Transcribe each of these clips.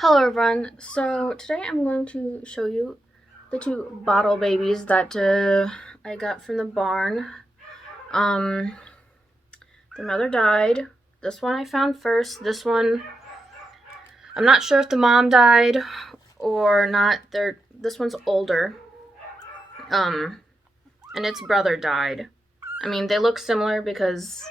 Hello everyone, so today I'm going to show you the two bottle babies that I got from the barn. The mother died. This one I found first. This one, I'm not sure if the mom died or not. This one's older. And its brother died. I mean, they look similar because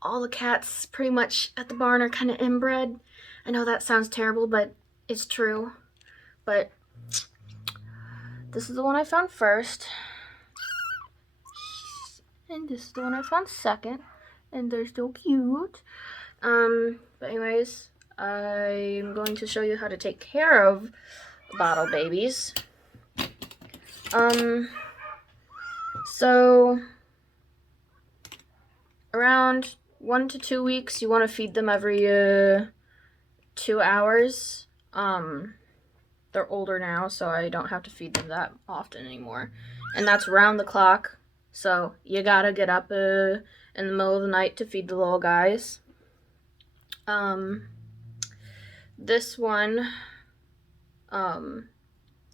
all the cats pretty much at the barn are kind of inbred. I know that sounds terrible, but it's true. But this is the one I found first. And this is the one I found second. And they're still cute. But anyways, I'm going to show you how to take care of bottle babies. So around 1 to 2 weeks, you want to feed them every 2 hours. They're older now, so I don't have to feed them that often anymore. And that's round the clock, so you gotta get up in the middle of the night to feed the little guys. This one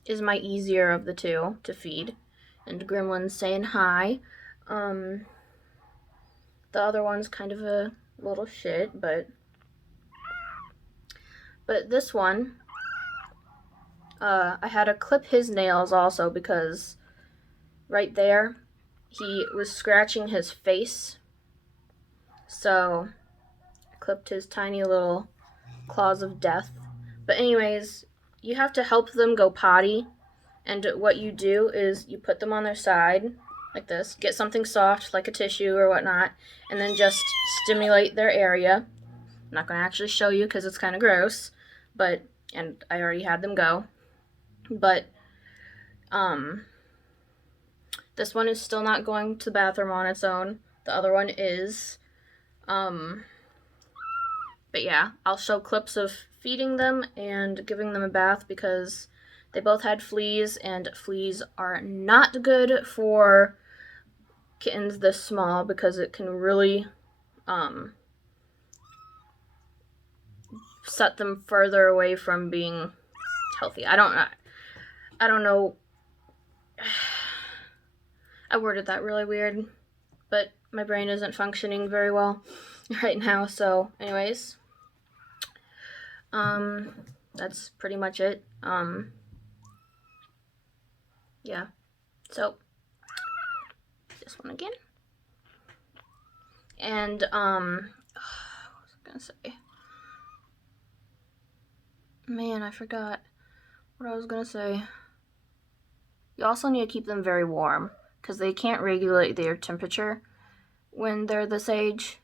is my easier of the two to feed. And Gremlin's saying hi. The other one's kind of a little shit, but this one, I had to clip his nails also because right there, he was scratching his face. So I clipped his tiny little claws of death. But anyways, you have to help them go potty. And what you do is you put them on their side like this. Get something soft like a tissue or whatnot. And then just stimulate their area. I'm not going to actually show you because it's kind of gross. And I already had them go. But this one is still not going to the bathroom on its own. The other one is. But yeah, I'll show clips of feeding them and giving them a bath because they both had fleas, and fleas are not good for kittens this small because it can really set them further away from being healthy. I don't know. I worded that really weird, but my brain isn't functioning very well right now. So anyways, that's pretty much it. Yeah, so this one again. And what was I gonna say? Man, I forgot what I was gonna say. You also need to keep them very warm because they can't regulate their temperature when they're this age.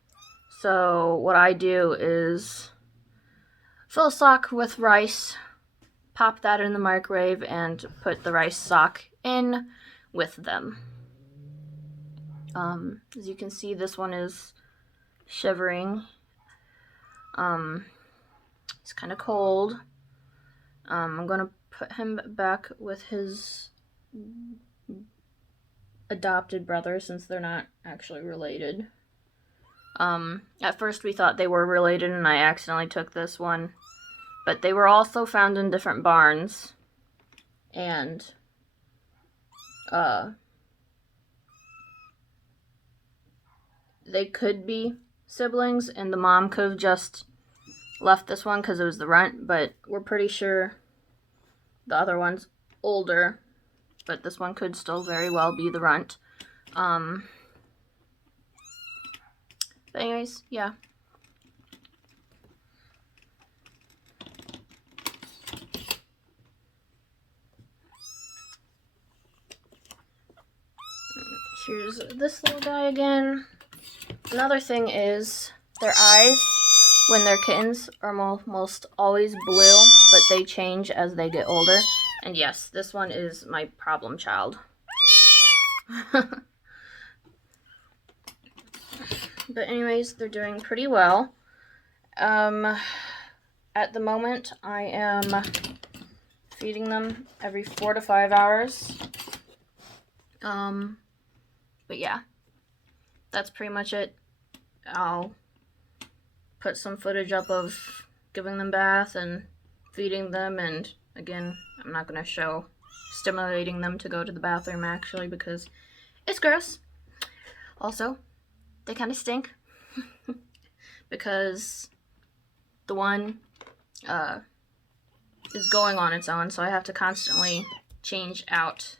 So what I do is fill a sock with rice, pop that in the microwave, and put the rice sock in with them. As you can see, this one is shivering. It's kind of cold. I'm gonna put him back with his adopted brother since they're not actually related. At first we thought they were related and I accidentally took this one. But they were also found in different barns. And they could be siblings, and the mom could have just left this one because it was the runt, but we're pretty sure the other one's older, but this one could still very well be the runt. But anyways, yeah. Here's this little guy again. Another thing is their eyes, when they're kittens, are most always blue, but they change as they get older. And yes, this one is my problem child. But anyways, they're doing pretty well. At the moment, I am feeding them every 4 to 5 hours. But yeah, that's pretty much it. I'll put some footage up of giving them bath and feeding them, and again, I'm not going to show stimulating them to go to the bathroom actually because it's gross. Also, they kind of stink because the one is going on its own, so I have to constantly change out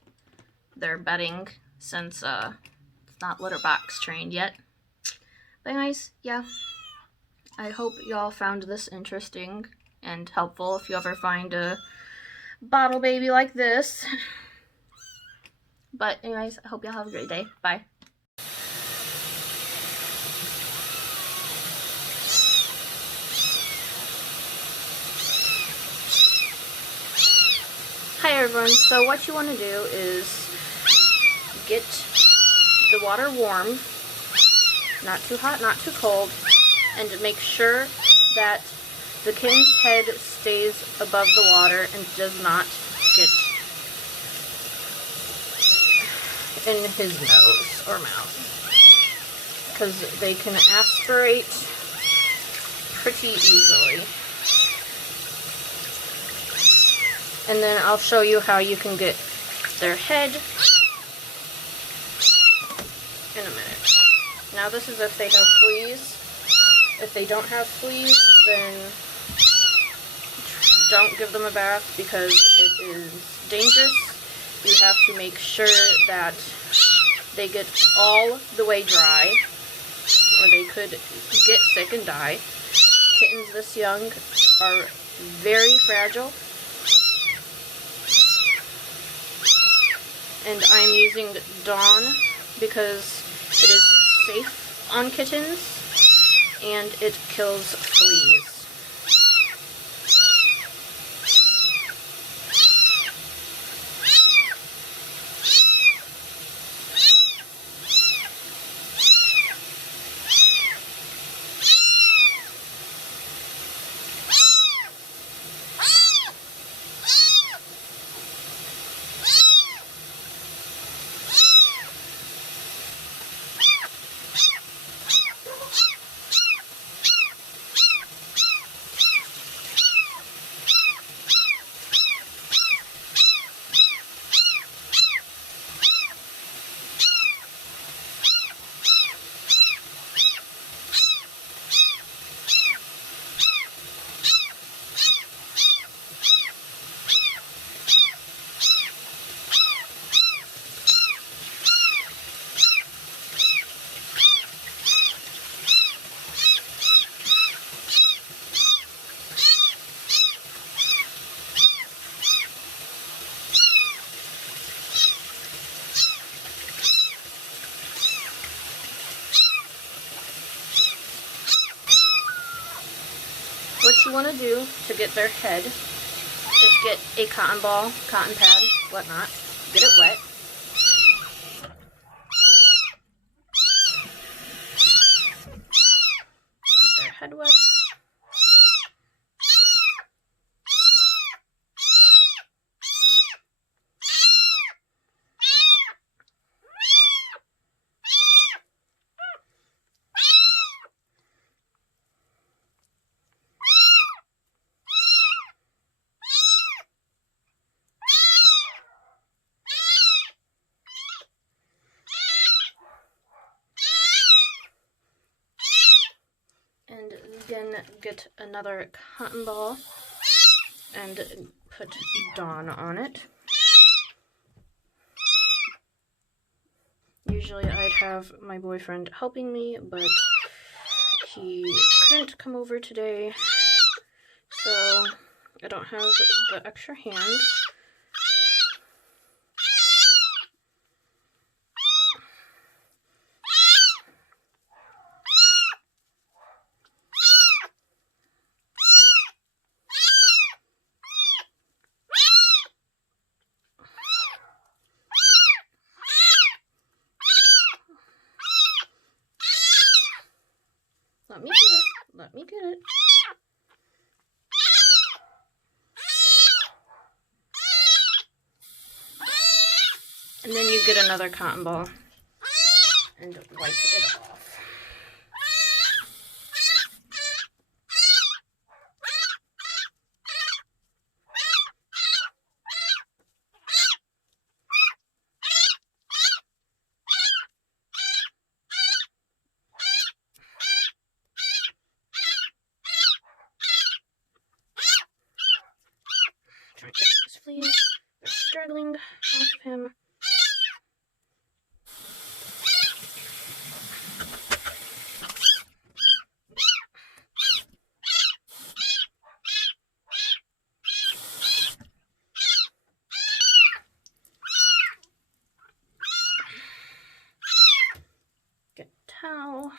their bedding since it's not litter box trained yet. But anyways, yeah, I hope y'all found this interesting and helpful if you ever find a bottle baby like this. But anyways, I hope y'all have a great day. Bye. Hi everyone, so what you want to do is get the water warm, not too hot, not too cold, and make sure that the kitten's head stays above the water and does not get in his nose or mouth, because they can aspirate pretty easily. And then I'll show you how you can get their head in a minute. Now this is if they have fleas. If they don't have fleas, then don't give them a bath because it is dangerous. You have to make sure that they get all the way dry, or they could get sick and die. Kittens this young are very fragile. And I'm using Dawn because it is safe on kittens and it kills fleas. What you want to do to get their head is get a cotton ball, cotton pad, whatnot, get it wet. Get their head wet. And then get another cotton ball and put Dawn on it. Usually I'd have my boyfriend helping me, but he couldn't come over today, so I don't have the extra hand. Let me get it. Let me get it. And then you get another cotton ball and wipe it off. Trying to get these fleas. They're struggling off of him. Get a towel.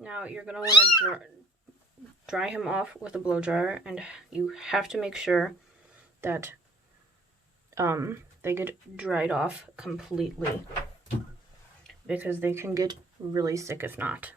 Now you're going to want to dry him off with a blow dryer, and you have to make sure that they get dried off completely, because they can get really sick if not.